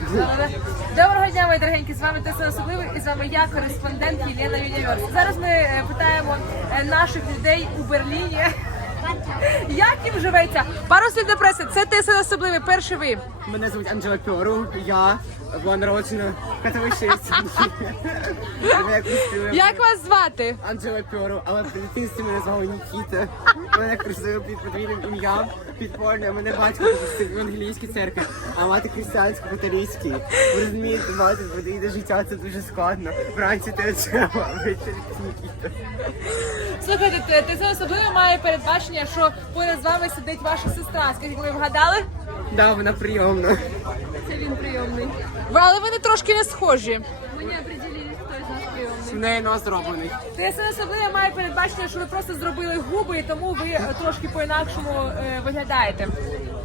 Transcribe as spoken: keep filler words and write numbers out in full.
Доброго дня, мої дорогенькі, з вами Тесла Особливий і з вами я, кореспондент Єлена Юніверс. Зараз ми е, питаємо е, наших людей у Берліні, як їм живеться. Пару слів до преси, це Тесла Особливий, перший ви. Мене звуть Анджела Пьору, я була народжена в Катовищі. Як вас звати? Анджела Пьору, але в дитинстві мене звали Нікіта. Мене крестили під подвійним ім'ям, підпольне. Мене батько в англійській церкві, а мати християнсько-католицькій. Ви розумієте, мати подвійне життя, це дуже складно. Вранці ти Анджела, а ввечері Нікіта. Слухайте, Тесла Особливий має передбачення, що поряд з вами сидить ваша сестра. Скажіть, ви вгадали? Да, вона прийомна. Це він прийомний. Але вони трошки не схожі. Мы не определились, кто из нас приемный. В неї нос зроблений. Тесла Особливий має передбачення, що ви просто зробили губи, і тому ви е, трошки по-інакшому е, виглядаєте.